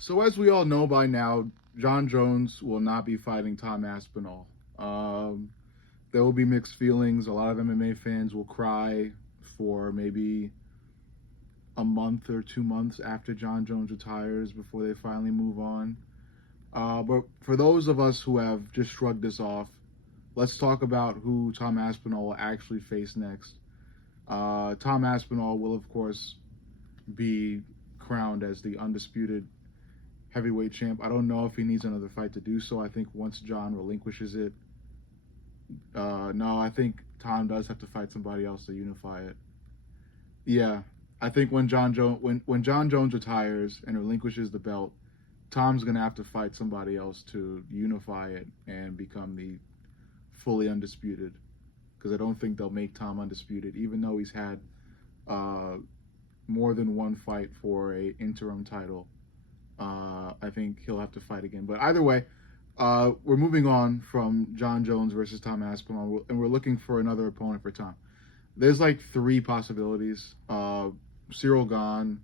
So as we all know by now, John Jones will not be fighting Tom Aspinall. Um, there will be mixed feelings. A lot of MMA fans will cry for maybe a month or 2 months after John Jones retires before they finally move on. But for those of us who have just shrugged this off, let's talk about who Tom Aspinall will actually face next. Tom Aspinall will, of course, be crowned as the undisputed heavyweight champ. I don't know if he needs another fight to do so. I think once John relinquishes it, no, I think Tom does have to fight somebody else to unify it. Yeah, I think when John Jones retires and relinquishes the belt, Tom's gonna have to fight somebody else to unify it and become the fully undisputed. Because I don't think they'll make Tom undisputed, even though he's had uh, more than one fight for a interim title. I think he'll have to fight again. But either way, we're moving on from John Jones versus Tom Aspinall, and we're looking for another opponent for Tom. There's like three possibilities: Cyril Gahn,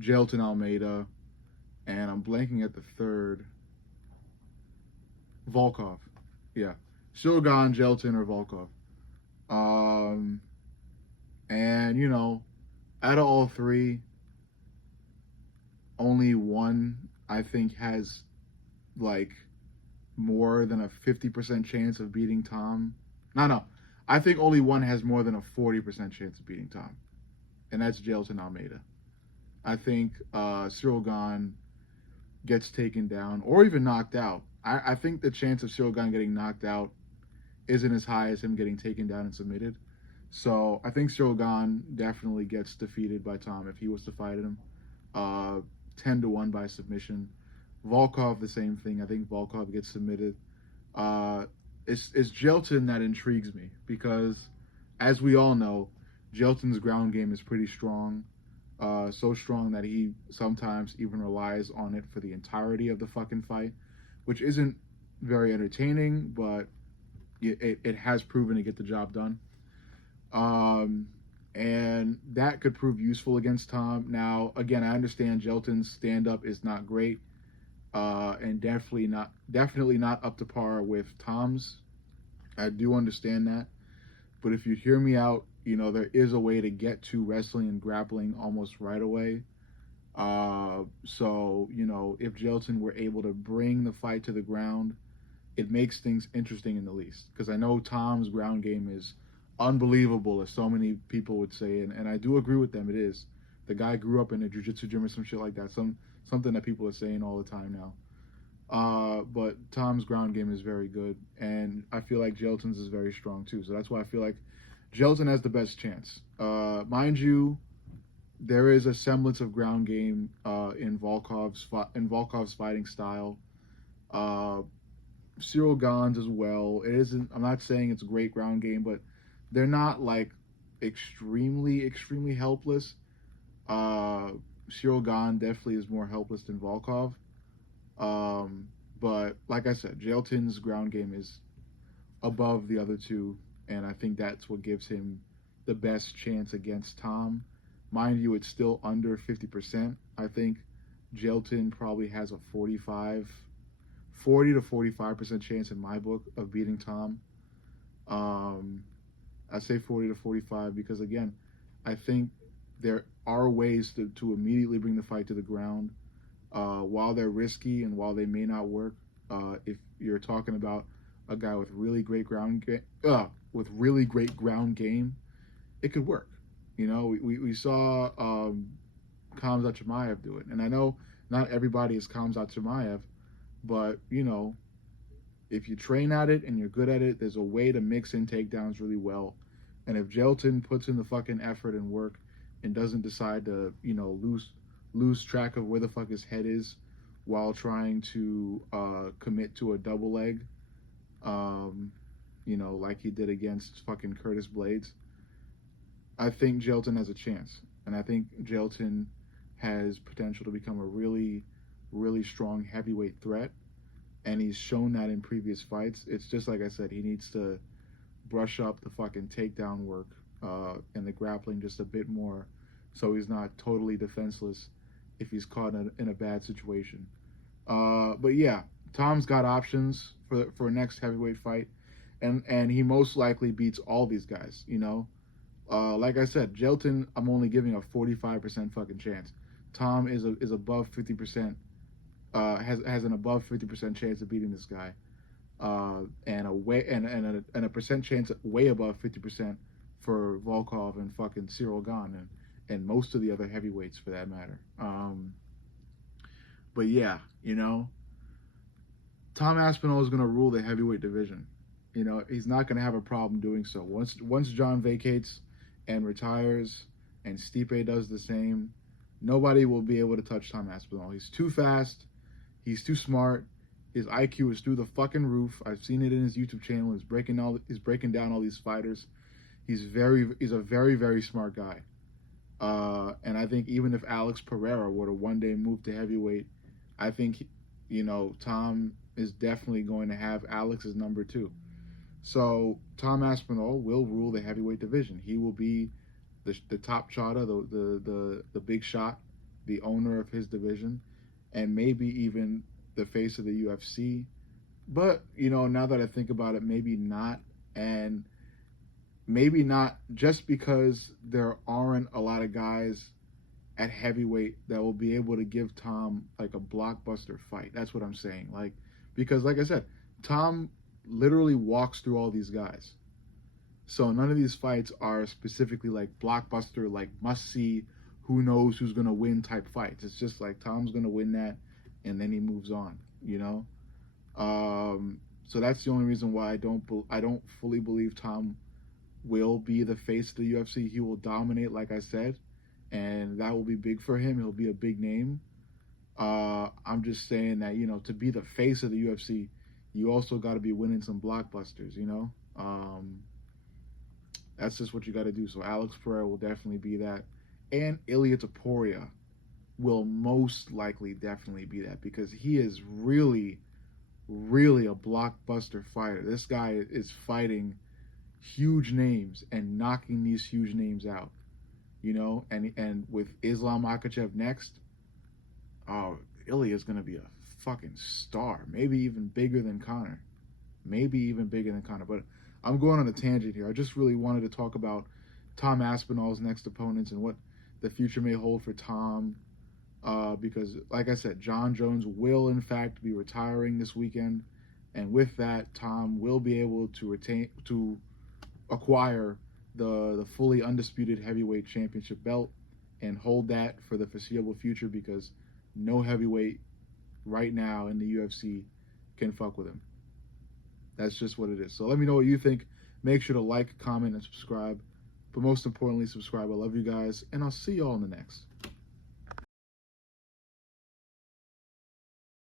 Jailton Almeida, and I'm blanking at the third. Volkov. Yeah, Cyril Gahn, Jailton, or Volkov. Um, and out of all three, only one I think has like more than a 50% chance of beating Tom. No. I think only one has more than a 40% chance of beating Tom, and that's Jailton Almeida. I think Cyril Gahn gets taken down or even knocked out. I think the chance of Cyril Gahn getting knocked out isn't as high as him getting taken down and submitted. So I think Cyril Gahn definitely gets defeated by Tom if he was to fight him. 10-1 by submission. Volkov, the same thing. I think Volkov gets submitted. It's Jailton that intrigues me because, as we all know, Jailton's ground game is pretty strong. So strong that he sometimes even relies on it for the entirety of the fucking fight, which isn't very entertaining, but it has proven to get the job done. And that could prove useful against Tom. Now, again, I understand Jailton's stand-up is not great, and definitely not up to par with Tom's. I do understand that, but if you hear me out, there is a way to get to wrestling and grappling almost right away. So if Jailton were able to bring the fight to the ground, it makes things interesting in the least. Because I know Tom's ground game is unbelievable, as so many people would say, and I do agree with them. It is. The guy grew up in a jiu-jitsu gym or some shit like that. Something that people are saying all the time now. But Tom's ground game is very good, and I feel like Jailton's is very strong too. So that's why I feel like Jailton has the best chance. Mind you, there is a semblance of ground game in Volkov's fighting style. Cyril Gahn's as well. It isn't. I'm not saying it's a great ground game, but they're not like extremely helpless. Cyril Gahn definitely is more helpless than Volkov. But like I said, Jailton's ground game is above the other two, and I think that's what gives him the best chance against Tom. Mind you, it's still under 50%. I think Jailton probably has a 40 to 45% chance in my book of beating Tom. I say 40 to 45 because, again, I think there are ways to immediately bring the fight to the ground. While they're risky and while they may not work, if you're talking about a guy with really great ground game, it could work. We saw Khamzat Chimaev do it, and I know not everybody is Khamzat Chimaev, but if you train at it and you're good at it, there's a way to mix in takedowns really well. And if Jailton puts in the fucking effort and work and doesn't decide to lose track of where the fuck his head is while trying to commit to a double leg, like he did against fucking Curtis Blades, I think Jailton has a chance. And I think Jailton has potential to become a really, really strong heavyweight threat. And he's shown that in previous fights. It's just like I said, he needs to brush up the fucking takedown work and the grappling just a bit more so he's not totally defenseless if he's caught in a bad situation. But yeah, Tom's got options for next heavyweight fight, and he most likely beats all these guys. You know, like I said, Jelton, I'm only giving a 45% fucking chance. Tom is above 50%. Has an above 50% chance of beating this guy, and a percent chance way above 50% for Volkov and fucking Cyril Gane and most of the other heavyweights for that matter. But yeah, you know, Tom Aspinall is gonna rule the heavyweight division. You know, he's not gonna have a problem doing so. Once John vacates and retires, and Stipe does the same, nobody will be able to touch Tom Aspinall. He's too fast. He's too smart. His IQ is through the fucking roof. I've seen it in his YouTube channel. He's breaking down all these fighters. He's a very smart guy. And I think even if Alex Pereira were to one day move to heavyweight, I think, you know, Tom is definitely going to have Alex's number two. So Tom Aspinall will rule the heavyweight division. He will be the top shotter, the big shot, the owner of his division, and maybe even the face of the UFC. But, you know, now that I think about it, maybe not. And maybe not just because there aren't a lot of guys at heavyweight that will be able to give Tom like a blockbuster fight. That's what I'm saying. Like, because like I said, Tom literally walks through all these guys. So none of these fights are specifically like blockbuster, like must see, who knows who's going to win type fights. It's just like Tom's going to win that and then he moves on, you know? So that's the only reason why I don't fully believe Tom will be the face of the UFC. He will dominate, like I said, and that will be big for him. He'll be a big name. I'm just saying that, you know, to be the face of the UFC, you also got to be winning some blockbusters, you know? That's just what you got to do. So Alex Pereira will definitely be that. And Ilia Topuria will most likely definitely be that because he is really a blockbuster fighter. This guy is fighting huge names and knocking these huge names out, you know, and with Islam Makhachev next, oh, Ilya is going to be a fucking star, maybe even bigger than Conor, but I'm going on a tangent here. I just really wanted to talk about Tom Aspinall's next opponents and what the future may hold for Tom, because like I said, John Jones will in fact be retiring this weekend, and with that, Tom will be able to acquire the fully undisputed heavyweight championship belt and hold that for the foreseeable future because no heavyweight right now in the UFC can fuck with him. That's just what it is. So let me know what you think. Make sure to like, comment, and subscribe. But most importantly, subscribe. I love you guys, and I'll see you all in the next.